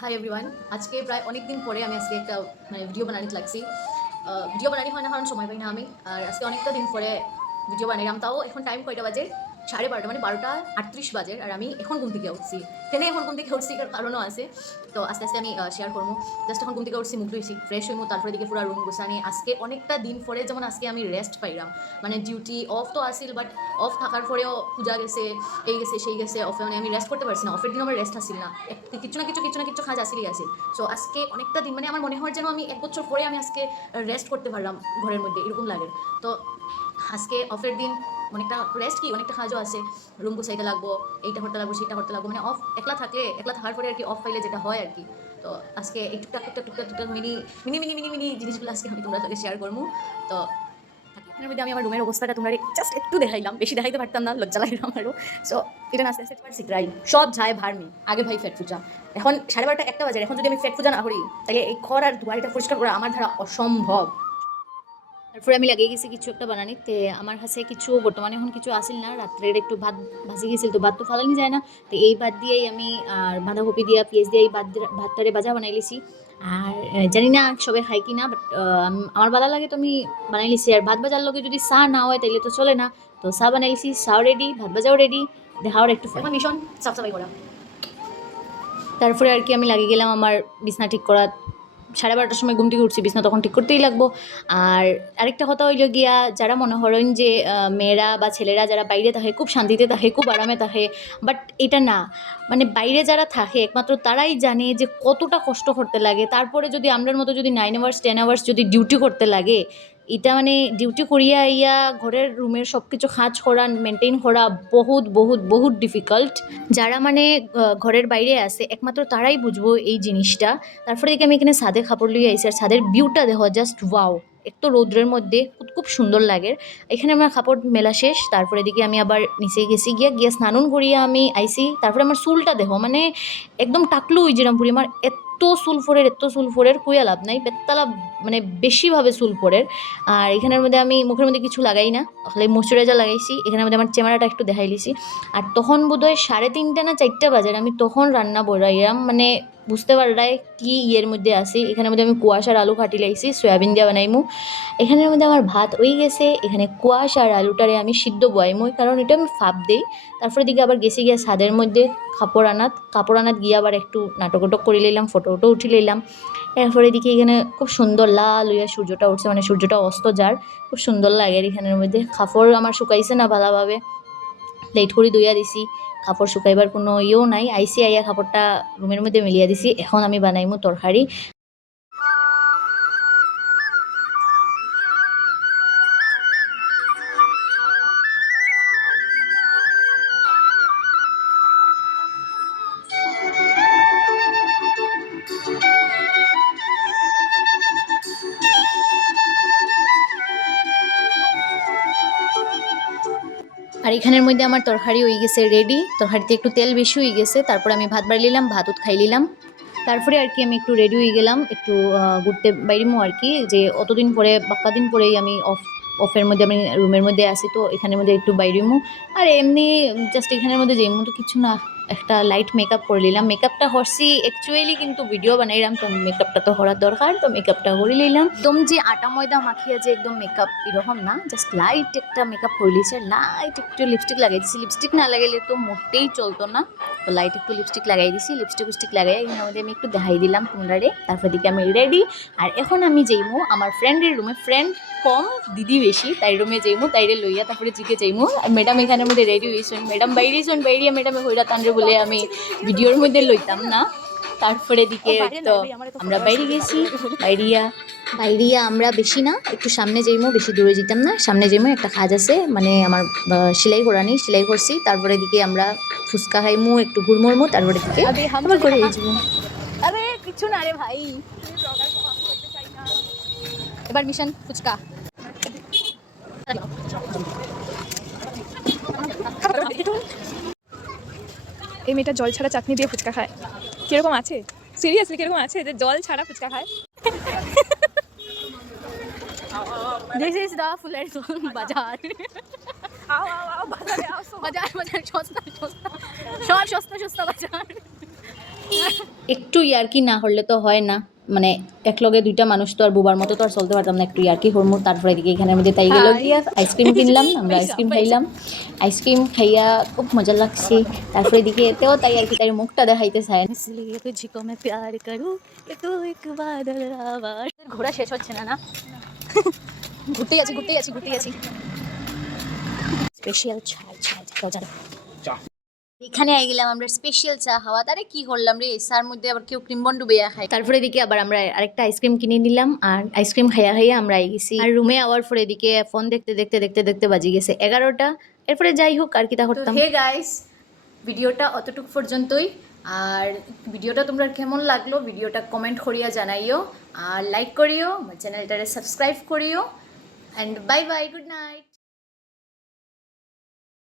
Hi everyone. আজকে প্রায় অনেক দিন পরে আমি আজকে একটা ভিডিও বানাতে লাগছি। ভিডিও বানানি হয় না কারণ সময় পাই না আমি। আর আজকে অনেকটা দিন পরে ভিডিও বানাইলাম, তাও এখন টাইম কয়টা বাজে? 12:30, মানে 12:38 বাজে। আর আমি এখন ঘুম থেকে উঠছি। এখন ঘুম থেকে উঠছি, এটার কারণও আছে। তো আস্তে আস্তে আমি শেয়ার করবো। জাস্ট এখন ঘুম থেকে উঠছি, মুখ ধুইছি, ফ্রেশ হইমু, তারপরে দিকে পুরো রুম গুছানি। আজকে অনেকটা দিন পরে যেমন আজকে আমি রেস্ট পাইলাম, মানে ডিউটি অফ তো আসিল, বাট অফ থাকার পরেও পূজা গেছে, এই গেছে সেই গেছে, অফে মানে আমি রেস্ট করতে পারছি না। অফের দিন আমার রেস্ট আসিল না, কিছু না কিছু কাজ আসিলই আছে। সো আজকে অনেকটা দিন, মানে আমার মনে হয় যেন আমি 1 বছর পরে আমি আজকে রেস্ট করতে পারলাম ঘরের মধ্যে, এরকম লাগে। তো আজকে অফের দিন অনেকটা রেস্ট, কি অনেকটা কাজও আছে। রুম গুছাইতে লাগবো, এইটা করতে লাগবো, সেইটা করতে লাগবো, মানে অফ একলা থাকে, একলা থাকার পরে আর কি অফ পাইলে যেটা হয় আর কি। তো আজকে এই টুকটাক mini mini mini mini mini জিনিসগুলো আজকে আমি তোমরা সাথে শেয়ার করবো। তো এখানের মধ্যে আমি আমার রুমের অবস্থাটা তোমরা জাস্ট একটু দেখাইলাম, বেশি দেখাইতে পারতাম না, লজ্জা লাগলো আমারও। সো এটা আস্তে আস্তে পারছি প্রায় সব যায় ভার্মি। আগে ভাই ফ্যাট পূজা, এখন 12:30 1টা বাজে, এখন যদি আমি ফ্যাট পূজা না করি তাহলে এই ঘর আর দুয়ারিটা পরিষ্কার করা আমার দ্বারা অসম্ভব। তারপরে আমি লাগিয়ে গেছি কিছু একটা বানানিতে। আমার কাছে কিছু বর্তমানে এখন কিছু আসিল না, রাত্রের একটু ভাত ভাজি গেছিল, তো ভাত তো ফালানি যায় না। তো এই ভাত দিয়েই আমি আর বাঁধাকপি দিয়া পেঁয়াজ দিয়ে এই ভাতটারে ভাজা বানাই লিছি। আর জানি না সবাই খাই কি না, বাট আমার ভালো লাগে তো আমি বানাই লিছি। আর ভাত ভাজার লগে যদি চা না হয় তাহলে তো চলে না। তো চা বানাই লিছি, চাও রেডি, ভাত ভাজাও রেডি, দেখাওয়ার একটু এখন ভীষণ সাফ সাফাই করা। তারপরে আর কি আমি লাগিয়ে গেলাম আমার বিছনা ঠিক করা। 12:30টার সময় ঘুম থেকে উঠছি, বিছনা তখন ঠিক করতেই লাগবো। আর আরেকটা কথা হইল গিয়া, যারা মনে করেন যে মেয়েরা বা ছেলেরা যারা বাইরে থাকে খুব শান্তিতে থাকে, খুব আরামে থাকে, বাট এটা না। মানে বাইরে যারা থাকে একমাত্র তারাই জানে যে কতটা কষ্ট করতে লাগে। তারপরে যদি আমরার মতো যদি 9 আওয়ার্স 10 আওয়ার্স যদি ডিউটি করতে লাগে, এটা মানে ডিউটি করিয়া ইয়া ঘরের রুমের সব কিছু কাজ করা, মেনটেন করা বহুত বহুত বহুত ডিফিকাল্ট। যারা মানে ঘরের বাইরে আছে একমাত্র তারাই বুঝবো এই জিনিসটা। তারপরে দেখি আমি এখানে ছাদে কাপড় লিয়ে আইসি, আর ছাদের ভিউটা দেখো জাস্ট ওয়াও। একটু রৌদ্রের মধ্যে খুব খুব সুন্দর লাগে। এখানে আমার কাপড় মেলা শেষ, তারপরে দিকে আমি আবার নিচে গেছি, গিয়া স্নান করিয়া আমি আইসি। তারপরে আমার চুলটা দেখো, মানে একদম টাকলু ওই যেরম পুরি আমার, এত চুল ফোরের কুইয়া লাভ নাই, পেত্তালা, মানে বেশিভাবে চুল ফোরের। আর এখানের মধ্যে আমি মুখের মধ্যে কিছু লাগাই না, খালি ময়শ্চারাইজার লাগাইছি। এখানের মধ্যে আমার চেহারাটা একটু দেখাই লিছি। আর তখন বোধহয় 3:30 না 4টা বাজে, আমি তখন রান্না বড়াইয়াম, মানে বুঝতে পারলাই কি ইয়ের মধ্যে আসি। এখানের মধ্যে আমি কুয়াশার আলু কাটি লাইছি, সয়াবিন দিয়া বানাইমু। এখানের মধ্যে আমার ভাত হয়ে গেছে, এখানে কুয়াশা আর আলুটারে আমি সিদ্ধ বয়াইমু, কারণ এটা আমি ফাপ দেই। তারপরে দিকে আবার গেছি গিয়া ছাদের মধ্যে কাপড় আনাত গিয়ে আবার একটু নাটক করে লইলাম, ফটো উঠি লইলাম। এরপরে দেখি এখানে খুব সুন্দর লাল হইয়া সূর্যটা উঠছে, মানে সূর্যটা অস্ত যার, খুব সুন্দর লাগে। আর এখানের মধ্যে কাপড় আমার শুকাইছে না ভালোভাবে, লেট করে ধুইয়া দিছি। কাপড় শুকাইবার কোনো ইয়েও নাই, আইসি আইয়া কাপড়টা রুমের মধ্যে মিলিয়া দিছি। এখন আমি বানাইমু তরকারি। আর এখানের মধ্যে আমার তরকারি হয়ে গেছে রেডি, তরকারিতে একটু তেল বেশি হয়ে গেছে। তারপর আমি ভাত বাড়ি নিলাম, ভাত খাই নিলাম। তারপরে আর কি আমি একটু রেডি হয়ে গেলাম, একটু ঘুরতে বাইরিমু আর কি, যে অতদিন পরে বাক্কা দিন পরেই আমি অফের মধ্যে আমি রুমের মধ্যে আসি, তো এখানের মধ্যে একটু বাইরিমু। আর এমনি জাস্ট এখানের মধ্যে যেমন তো কিছু না, একটা লাইট মেকআপ করে নিলাম। মেকআপটা করছি অ্যাকচুয়ালি, কিন্তু ভিডিও বানাইলাম তো মেকআপটা তো করার দরকার, তো মেকআপটা করে নিলাম। একদম যে আটা ময়দা মাখিয়া যে একদম মেকআপ এরকম না, জাস্ট লাইট একটা মেকআপ করে নিয়েছি। আর লাইট একটু লিপস্টিক লাগাই দিছি, লিপস্টিক না লাগাইলে তো মোটেই চলতো না। তো লাইট একটু লিপস্টিক লাগাই দিছি, লিপস্টিক লাগাই এখানের মধ্যে আমি একটু দেখাই দিলাম তোমরা রে। তারপর দিকে আমি রেডি। আর এখন আমি যাইমু আমার ফ্রেন্ডের রুমে, ফ্রেন্ড কম দিদি বেশি, তাই রুমে যাইমু, তাইরে লইয়া তারপরে জিকে যাইমু। আর ম্যাডাম এখানের মধ্যে রেডি হয়েছেন, ম্যাডাম বাইরিয়া ম্যাডামে হইরা তানরে বলে আমি ভিডিওর মধ্যে লইতাম না। তারপরে দিকে তো আমরা বাইরে গেছি, বাইরিয়া আমরা বেশি না, একটু সামনে যাইমু, বেশি দূরে যেতাম না, সামনে যাইমু, একটা কাজ আছে, মানে আমার সেলাই করা নেই, সেলাই করছি। তারপরে দিকে আমরা ফুচকা খাইমু, একটু ঘুরমুরমু, তারপরে দিকে আবার করে যাইমু। আরে কিছু না রে ভাই, এবার মিশন ফুচকা। এই মেয়েটা জল ছাড়া চাটনি দিয়ে ফুচকা খায়, কিরকম আছে? সিরিয়াসলি কিরকম আছে যে জল ছাড়া ফুচকা খায়? This is the Fullerton বাজার। বাজারে বাজার সস্তা সস্তা, সব সস্তা সস্তা বাজার। একটু ইয়ার্কি না হলে তো হয় না, মানে একলগে দুইটা মানুষ তো আর বুবার মতো তো আর চলতে পারতাম না, একটু ইয়ার্কি হরমু। তারপরে এদিকে এখানে মধ্যে তাই গেল গিয়া আইসক্রিম কিনলাম, আমরা আইসক্রিম খাইলাম, আইসক্রিম খাইয়া খুব মজা লাগছে। তারপরে এদিকে এতেও তাই আর কি, তাই মুখটা দেখাইতে চায়। ঘোরা শেষ হচ্ছে না, না ঘুরতেই আছি ঘুরতেই আছি ঘুরতেই আছি। স্পেশাল চা এখানে আই গেলাম আমরা স্পেশাল চা হাওয়া। তারে কি করলাম রে, চার মধ্যে আবার কেউ ক্রিম বন্ডু বেয়া খায়। তারপরে এদিকে আবার আমরা আরেকটা আইসক্রিম কিনে নিলাম, আর আইসক্রিম খাইয়া খাইয়া আমরা আই গেছি। আর রুমে আওয়ার পরে এদিকে ফোন দেখতে দেখতে দেখতে দেখতে বাজি গেছে 11টা। এরপরে যাই হোক আর কি তা করতাম। হে গাইস, ভিডিওটা অতটুকু পর্যন্তই। আর ভিডিওটা তোমরা কেমন লাগলো ভিডিওটা কমেন্ট করিয়া জানাইও, আর লাইক করিও, আমার চ্যানেলটারে সাবস্ক্রাইব করিও। And bye bye, good night.